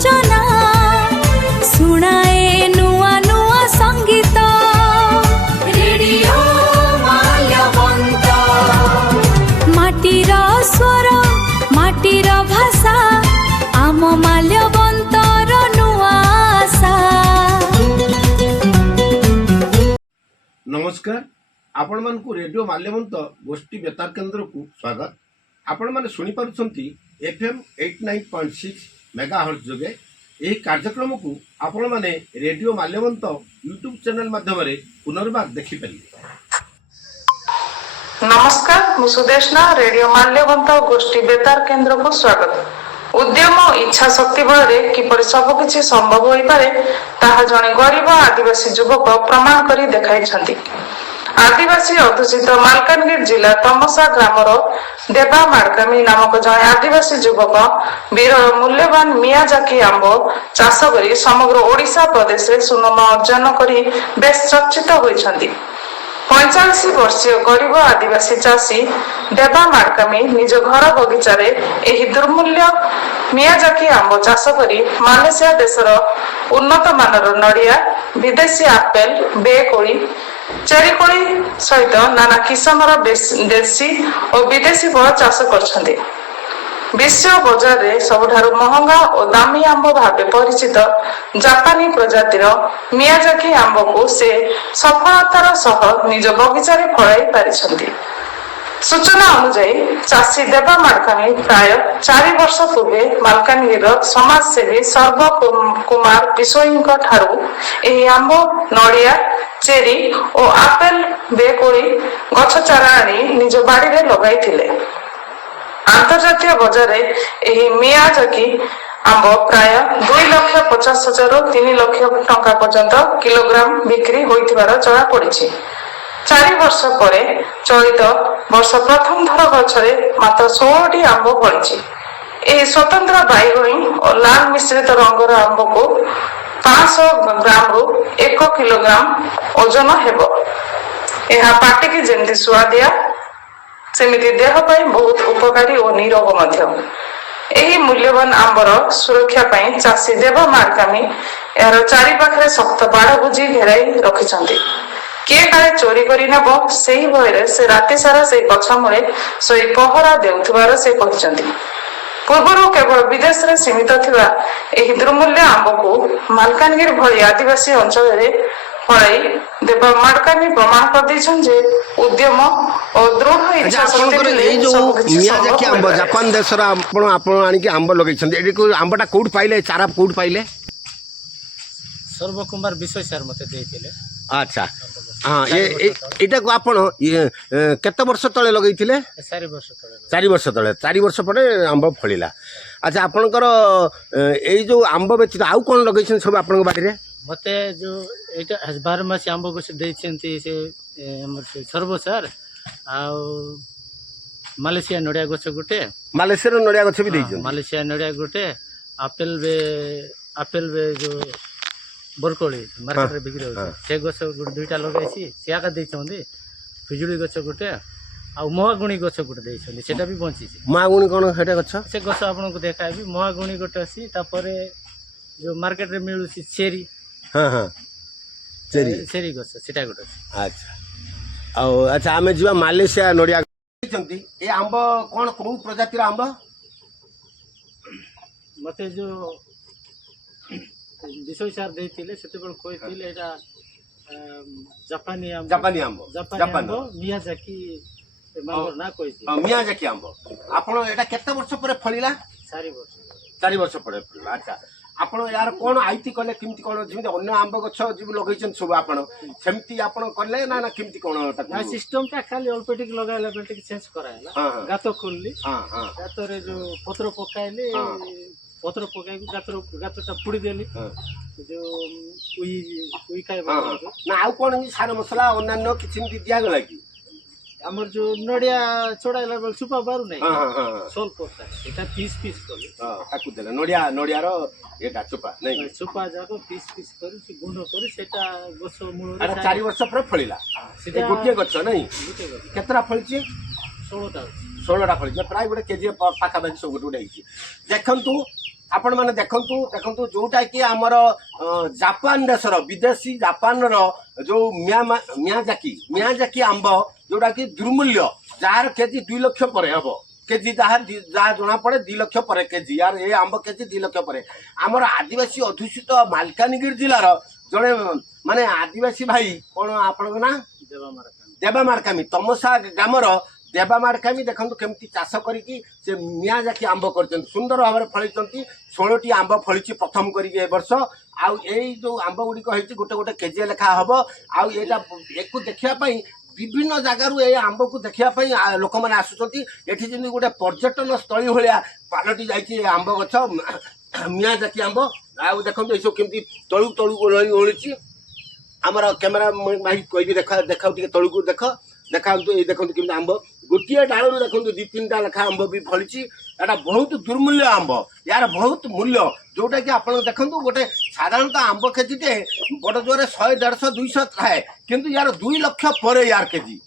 सूचना सुनाए नुआ नुआ संगीत रेडियो माल्यवंत माटीर स्वर माटीर भाषा आम माल्यवंतर नुआ आशा। नमस्कार आपण मानकु रेडियो माल्यवंत गोष्ठी बेतार केन्द्र को स्वागत। आपण माने सुनी पारुछंती FM 89.6 मेगाहर्ट्ज जोगे यही कार्यक्रम को आपण माने रेडियो माल्यवंत यूट्यूब चैनल माध्यम पुनर्बार देखि परिबे। नमस्कार मु सुदेशना रेडियो माल्यवंत गोष्ठी बेतार केन्द्र को स्वागत। उद्यम इच्छा शक्ति बल किपर सबकि संभव हो पारे ताहा जने गरीब आदिवासी युवक प्रमाण करी देखाइछंती। आदिवासी अध्युषित मालकानगिरी जिला तमसा ग्रामर देवा माड़कामी नामक जने आदिवासी युवक वीरर मूल्यवान मियाजाकी आंब चाष करी समग्र ओडिशा प्रदेश में सुनाम अर्जन करी बेस चर्चित होइछंती। 45 वर्षीय गरीब आदिवासी चाषी देवा माड़कामी निज घर बगीचारे एही दुर्मूल्य मियाजाकी आंब चाष करी मालयेशिया देशर उन्नत मानर नड़िया विदेशी आपेल बेकोली चेरी कोली सहित नाना किस्मर देशी और विदेशी फल चाष करछंती। विश्व बजार रे सबठारु महंगा और दामी आंब भावे परिचित जापानी प्रजातिर मियाजाकी आंब को से सफलतार सह निज बगीचारे फळाई पारिछंती। सूचना अनुसार चाषी देवा माड़कामी प्राय 4 वर्ष पूर्वे मालकानगिर समाजसेवी सर्व कुमार विशोई ठारू एही आंब नड़िया चेरी और आपेल बेकोली गछ चारा आनी निज बाड़ी रे लगाई थिले। अंतर्जातीय बजार एही मियाजाकी आंब प्राय 2,50,000 रु 3,00,000 टंका पर्यंत किलोग्राम बिक्री होइथिबार जଣା पड़िछि। 4 वर्ष परे चलित वर्ष प्रथम थर गछरे मात्र 16टी आंब फलिछि। एही स्वतंत्र बाइगणी और लाल मिश्रित रंगर आंब को 500 ग्राम रु 1 किलोग्राम ओजन हेबो। यह पाटी की जेमती सुआदिया सेमिति देह पाई बहुत उपकारी और निरोग मध्य। एही मूल्यवान आंबर सुरक्षा पाई चाषी देवा माड़कामी यार चारि पाखरे सख्त बाड़ बुझी घेराई रखिछंती। किए काले चोरी करी नेबो सेही भयरे से राति सारा से गछ मूले सोई पहरा देउथिबार से कहिसंती। पूर्व केवल विदेश में सीमित थिबा एही दुर्मूल्य आंब को मालकानगिरी भली आदिवासी अंचल रे फळाई देवा माड़कामी प्रमाण कर दैछन जे उद्यम और दृढ़ इच्छा शक्ति ए जो मियाजाकी आंब जापान देशर आपण आनी के आंब लगैछन एडी को आंबटा कोड पाइले चारा कोड पाइले सर्व कुमार विशोई सर मते देइथिले। अच्छा हाँ एटा को आपण केते वर्ष तळे लगैथिले 4 वर्ष तळे 4 वर्ष तळे 4 वर्ष परे आंब फळिला। अच्छा आपनकर एई जो आंब व्यतीत आउ कोन लगैछन सब आपनक बाड़ी रे मते जो एटा 12 मास आंब को से देइछंती से हमर से सर्व सर आ मालयेशिया नडिया गछ गुटे मालयेशिया नडिया गछ भी देइछन मालयेशिया नडिया गुटे आपेल बे जो बरकोली मार्केट रे बिक्री होय से गछ गुटे दुईटा लगाइछि सियाका देइछंदी फिजुली गछ गुटे आ महागुणी गछ गुटे देइछंदी सेटा भी बंची महागुणी कोन हेटा गछ से गछ आपन को देखाबी महागुणी गुटे अछि तापरे जो मार्केट रे मिलुछि चेरी हां हां चेरी गछ सेटा गुटे अच्छा आ अच्छा आमे जिवा मालयेशिया नडिया देइछंती ए आंब कोन को प्रजातिर आंब मते जो विशोई सर देइथिले सेते बल कोइथिले एटा जापानी आंब मियाजाकी मांगर ना कोइथि मियाजाकी आंब आपण एटा केते वर्ष परे फळिला 4 वर्ष परे फळिला। अच्छा आपण यार कोन आईती कले किमती कोन जिमि अन्य आंब गछ जिबि लगैछन सब आपण सेमती आपण करले ना ना किमती कोन ना सिस्टम ता खाली अल्पटिक लगाइला बेटिक चेंज कराइला गातो खोलली गातो रे जो पत्र पकाइले पत्र पकाई गातटा पुड़ी देली जो उई खाय ना आउ कोन सारा मसला अन्य किछि दिया गला कि हमर जो नडिया छोड़ाइला बेल सुपा बारू नै सोल पता एटा पीस कोली ताकू देला नडिया रो एटा सुपा नै सुपा जाको पीस करी से गुंड करी सेटा गछ मूल रे 4 वर्ष पर फळिला सेटा गोटिए गछ नै केतरा फळछि 16टा 16टा फळछि प्राय गोटे केजी पाखा बाकी सब गोटे देखंतु आपण मैंने देखंतु देखंतु जोटा कि आमर जापान देशर विदेशी जापान जो मियाजाकी आंब जोटा कि दुर्मूल्य जार केजी 2 लाख पर हम केजी जहाँ जना पड़े 2 लाख पर केजी यार ये आंब केजी 2 लाख पर आमर आदिवासी अधूषित मालकानगिरी जिलार जड़े माने आदिवासी भाई कौन आपण ना देवामारकामी तमसा ग्रामर देवामारकामी देखो केमती चाष करिकी से मियाजाकी आंब कर सुंदर भाव फल 16टी आंब फली प्रथम कर वर्ष आउ जो आंब गुड़िक होती गोटे गोटे केजी लेखा हम आउ एक देखापी विभिन्न जगार ये आंब को देखापी लोक मैंने आसुँच ये जमी गोटे पर्यटन स्थली भाया पालटी जाइए आंब गछ मियाजाकी आंब आउ देखो ये सब केमती तलू तलू ओढ़ी आमर कैमेरा भाई कह देखा देखा तलू देख देखा ये देखो कि आंब गोटे डालू देखो 2-3टा लेखा आंब भी फली एटा बहुत दुर्मूल्य आंब यार बहुत मूल्य जोटा कि आप देखो गोटे साधारणतः आंब केजीटे बड़ जोरे 100, 150, 200 थाए किंतु यार 2 लाख पर यार केजी